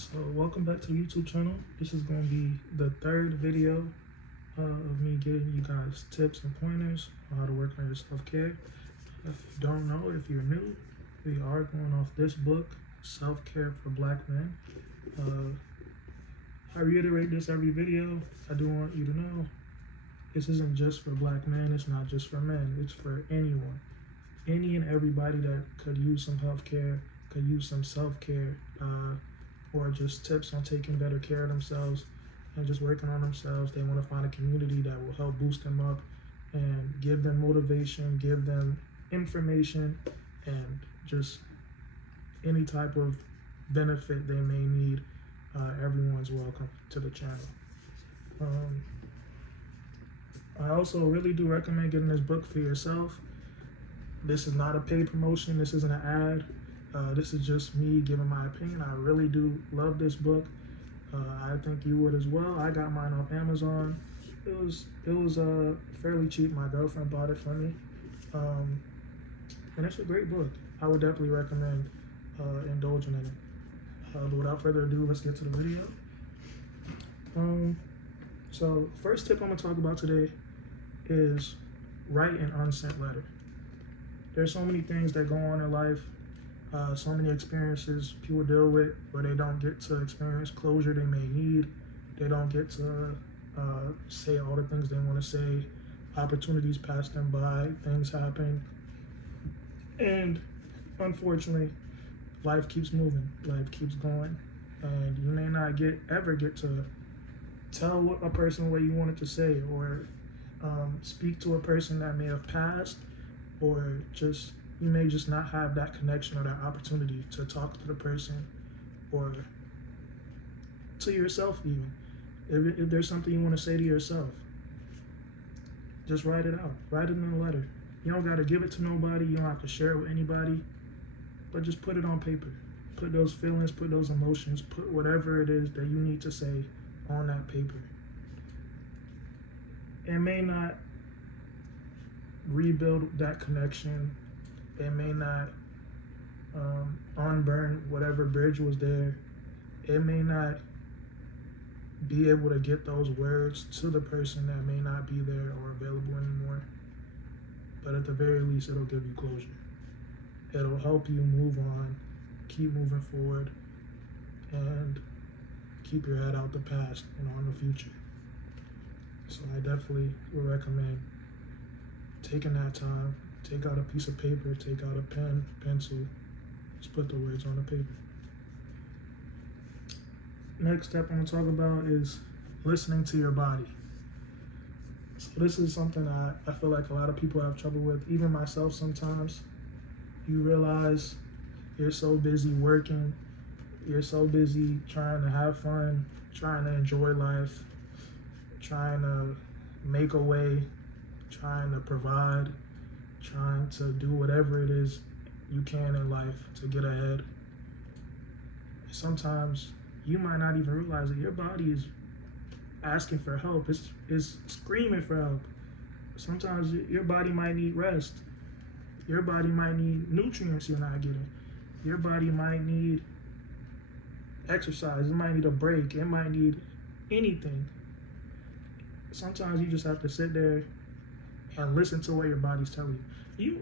So welcome back to the YouTube channel. This is going to be the third video of me giving you guys tips and pointers on how to work on your self-care. If you don't know, if you're new, we are going off this book, Self-Care for Black Men. I reiterate this every video. I do want you to know this isn't just for black men. It's not just for men. It's for anyone. Any and everybody that could use some healthcare, could use some self-care, or just tips on taking better care of themselves and just working on themselves. They want to find a community that will help boost them up and give them motivation, give them information, and just any type of benefit they may need. Everyone's welcome to the channel. I also really do recommend getting this book for yourself. This is not a paid promotion. This isn't an ad. This is just me giving my opinion. I really do love this book. I think you would as well. I got mine off Amazon. It was fairly cheap. My girlfriend bought it for me, and it's a great book. I would definitely recommend indulging in it. But without further ado, let's get to the video. So first tip I'm gonna talk about today is write an unsent letter. There's so many things that go on in life, so many experiences people deal with where they don't get to experience closure they may need. They don't get to say all the things they want to say. Opportunities pass them by, things happen. And unfortunately, life keeps moving, life keeps going. And you may not ever get to tell a person what you wanted to say, or speak to a person that may have passed, or just you may just not have that connection or that opportunity to talk to the person or to yourself even. If there's something you want to say to yourself, just write it out. Write it in a letter. You don't got to give it to nobody. You don't have to share it with anybody, but just put it on paper. Put those feelings, put those emotions, put whatever it is that you need to say on that paper. It may not rebuild that connection. It may not unburn whatever bridge was there. It may not be able to get those words to the person that may not be there or available anymore. But at the very least, it'll give you closure. It'll help you move on, keep moving forward, and keep your head out the past and on the future. So I definitely would recommend taking that time. Take out a piece of paper, take out a pen, pencil, just put the words on the paper. Next step I'm gonna talk about is listening to your body. So this is something I feel like a lot of people have trouble with, even myself sometimes. You realize you're so busy working, you're so busy trying to have fun, trying to enjoy life, trying to make a way, trying to provide, trying to do whatever it is you can in life to get ahead. Sometimes you might not even realize that your body is asking for help. It's screaming for help. Sometimes your body might need rest. Your body might need nutrients you're not getting. Your body might need exercise. It might need a break. It might need anything. Sometimes you just have to sit there and listen to what your body's telling you.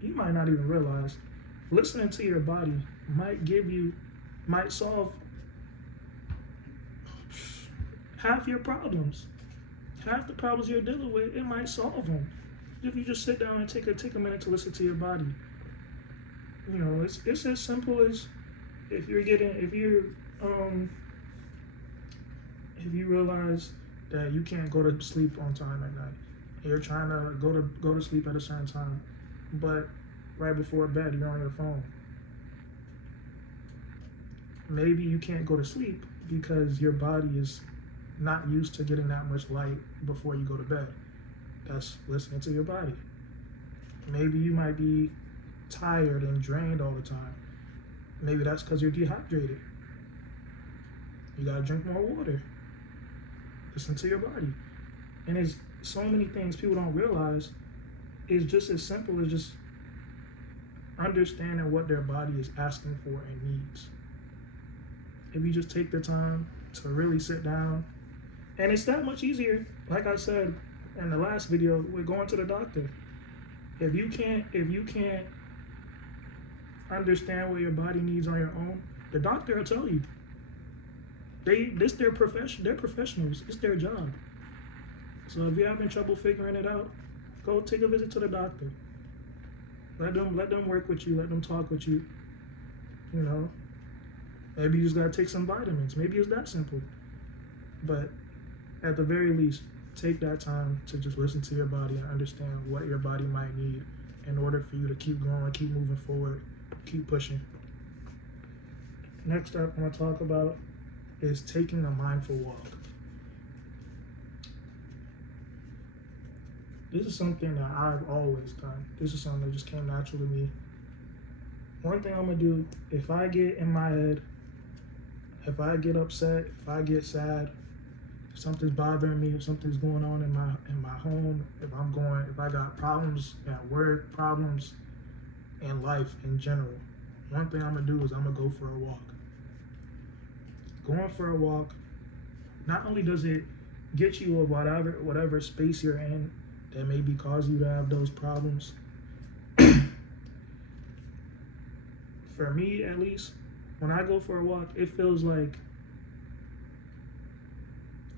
You might not even realize listening to your body might solve half your problems. Half the problems you're dealing with, it might solve them if you just sit down and take a minute to listen to your body. You know, it's as simple as if you realize that you can't go to sleep on time at night. You're trying to go to sleep at a certain time, but right before bed you're on your phone. Maybe you can't go to sleep because your body is not used to getting that much light before you go to bed. That's listening to your body. Maybe you might be tired and drained all the time. Maybe that's because you're dehydrated. You gotta drink more water. Listen to your body. And there's so many things people don't realize. It's just as simple as just understanding what their body is asking for and needs. if you just take the time to really sit down. And it's that much easier, like I said in the last video, with going to the doctor. If you can't understand what your body needs on your own, the doctor will tell you. This their profession. They're professionals. It's their job. So if you're having trouble figuring it out, go take a visit to the doctor. Let them work with you. Let them talk with you. You know, maybe you just gotta take some vitamins. Maybe it's that simple. But at the very least, take that time to just listen to your body and understand what your body might need in order for you to keep going, keep moving forward, keep pushing. Next up, I'm gonna talk about is taking a mindful walk. This is something that I've always done. This is something that just came natural to me. One thing I'm gonna do, if I get in my head, if I get upset, if I get sad, if something's bothering me, if something's going on in my home, if I got problems at work, problems in life in general, one thing I'm gonna do is I'm gonna go for a walk. Going for a walk, not only does it get you of whatever space you're in that maybe cause you to have those problems. For me, at least, when I go for a walk, it feels like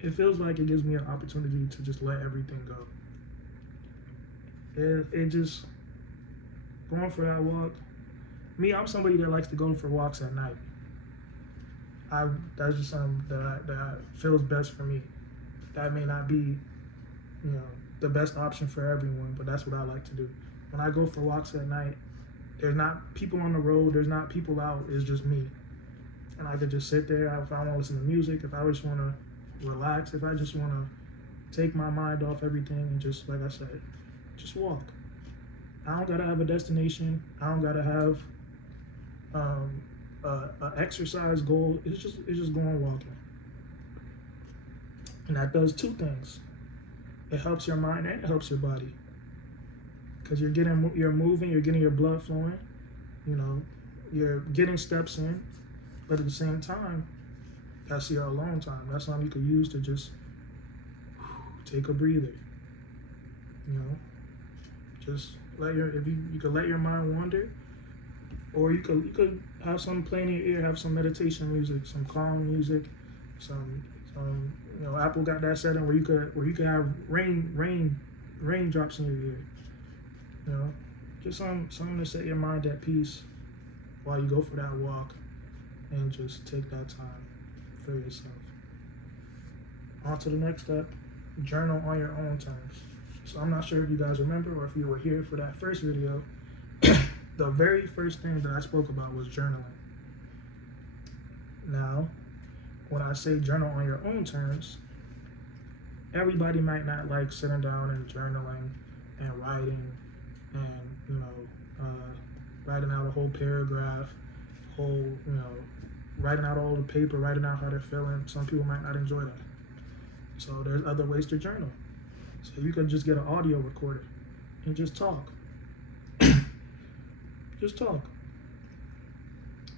it gives me an opportunity to just let everything go. It just, going for that walk. Me, I'm somebody that likes to go for walks at night. That's just something that feels best for me. That may not be, the best option for everyone, but that's what I like to do. When I go for walks at night, there's not people on the road, there's not people out, it's just me. And I could just sit there if I want to listen to music, if I just want to relax, if I just want to take my mind off everything and just, like I said, just walk. I don't gotta have a destination. I don't gotta have a exercise goal. It's just going walking. And that does two things. It helps your mind and it helps your body. Because you're moving, you're getting your blood flowing, you're getting steps in, but at the same time, that's your alone time. That's something you could use to just take a breather. Just you could let your mind wander, or you could have something playing in your ear, have some meditation music, some calm music, some Apple got that setting where you could have raindrops in your ear. Just something to set your mind at peace while you go for that walk, and just take that time for yourself. On to the next step, journal on your own terms. So I'm not sure if you guys remember or if you were here for that first video. The very first thing that I spoke about was journaling. Now, when I say journal on your own terms, everybody might not like sitting down and journaling and writing and, writing out a whole paragraph, writing out all the paper, writing out how they're feeling. Some people might not enjoy that. So there's other ways to journal. So you could just get an audio recorder and just talk. Just talk.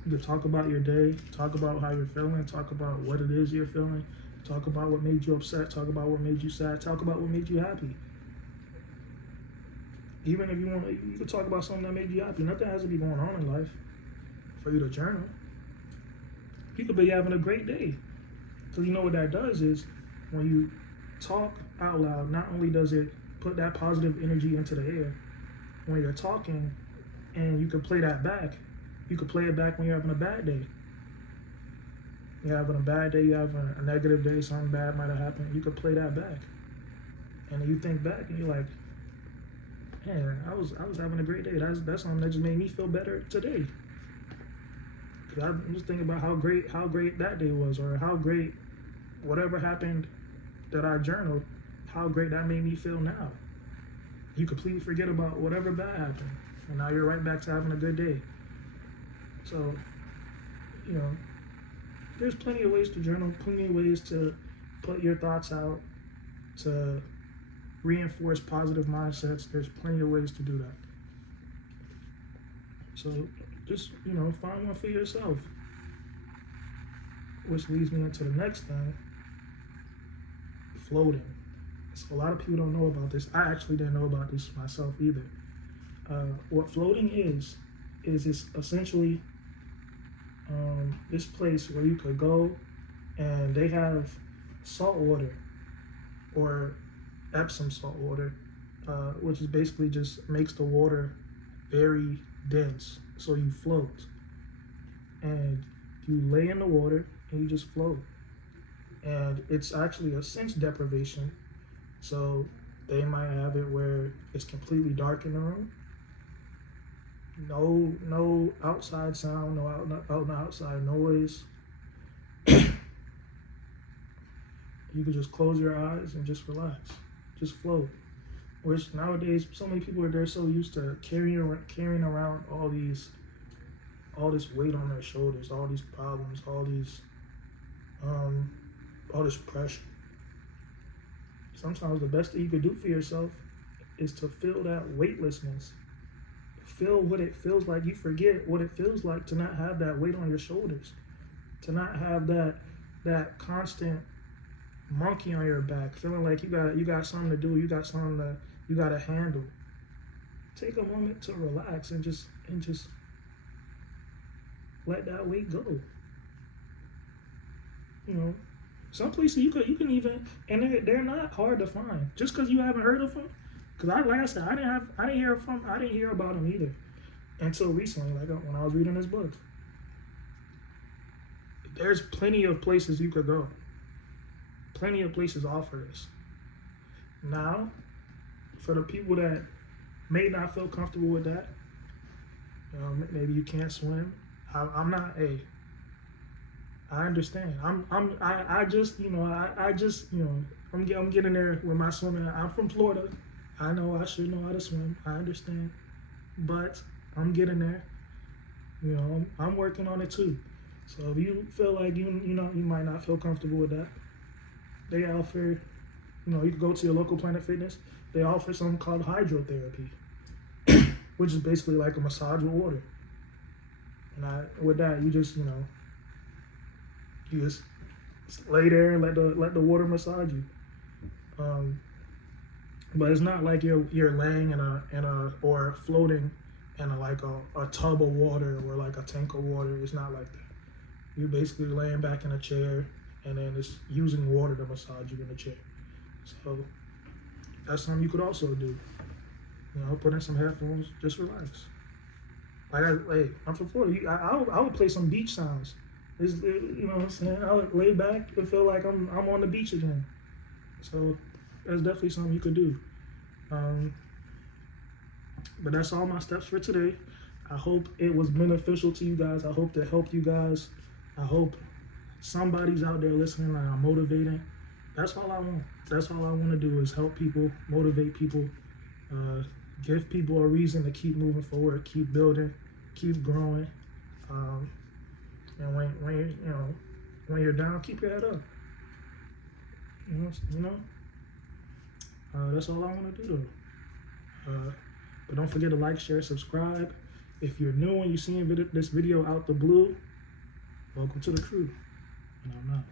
You could talk about your day, talk about how you're feeling, talk about what it is you're feeling, talk about what made you upset, talk about what made you sad, talk about what made you happy. Even if you want, you could talk about something that made you happy. Nothing has to be going on in life for you to journal. You could be having a great day. Because you know what that does is, when you talk out loud, not only does it put that positive energy into the air, when you're talking and you can play that back, you can play it back when you're having a bad day. You're having a bad day, you're having a negative day, something bad might have happened, you could play that back. And then you think back and you're like, man, I was having a great day. That's something that just made me feel better today. Cause I'm just thinking about how great that day was, or how great whatever happened that I journaled, how great that made me feel now. You completely forget about whatever bad happened, and now you're right back to having a good day. So, there's plenty of ways to journal, plenty of ways to put your thoughts out, to reinforce positive mindsets. There's plenty of ways to do that. So just, find one for yourself. which leads me into the next thing, floating. So a lot of people don't know about this. I actually didn't know about this myself either. What floating is it's essentially this place where you could go and they have salt water or Epsom salt water, which is basically just makes the water very dense, so you float. And you lay in the water and you just float. And it's actually a sense deprivation. So they might have it where it's completely dark in the room. No outside sound, no outside noise. You could just close your eyes and just relax, just float. Which nowadays, so many people they're so used to carrying around all this weight on their shoulders, all these problems, all this pressure. Sometimes the best thing you could do for yourself is to feel that weightlessness. Feel what it feels like. You forget what it feels like to not have that weight on your shoulders, to not have that constant monkey on your back, feeling like you got something to do, you got to handle. Take a moment to relax and just let that weight go. You know, some places you can even, and they're not hard to find. Just because you haven't heard of them, because like I said, I didn't hear about them either until recently, like when I was reading this book. There's plenty of places you could go. Plenty of places offer this. Now, for the people that may not feel comfortable with that, maybe you can't swim. I'm not a. I understand. I'm getting there with my swimming. I'm from Florida. I know I should know how to swim. I understand, but I'm getting there. I'm working on it too. So if you feel like you might not feel comfortable with that, they offer. You can go to your local Planet Fitness. They offer something called hydrotherapy, which is basically like a massage with water. And with that, you just lay there and let the water massage you. But it's not like you're laying in a or floating in a tub of water or like a tank of water. It's not like that. You're basically laying back in a chair and then it's using water to massage you in the chair. So that's something you could also do. Put in some headphones, just relax. I'm from Florida. I would play some beach sounds. What I'm saying? I would lay back and feel like I'm on the beach again. So that's definitely something you could do. But that's all my steps for today. I hope it was beneficial to you guys. I hope that helped you guys. I hope somebody's out there listening and I'm motivating. That's all I want. That's all I want to do is help people, motivate people, give people a reason to keep moving forward, keep building, keep growing. And when you're down, keep your head up. That's all I want to do though. But don't forget to like, share, subscribe. If you're new and you're seeing this video out the blue, welcome to the crew. And I'm out.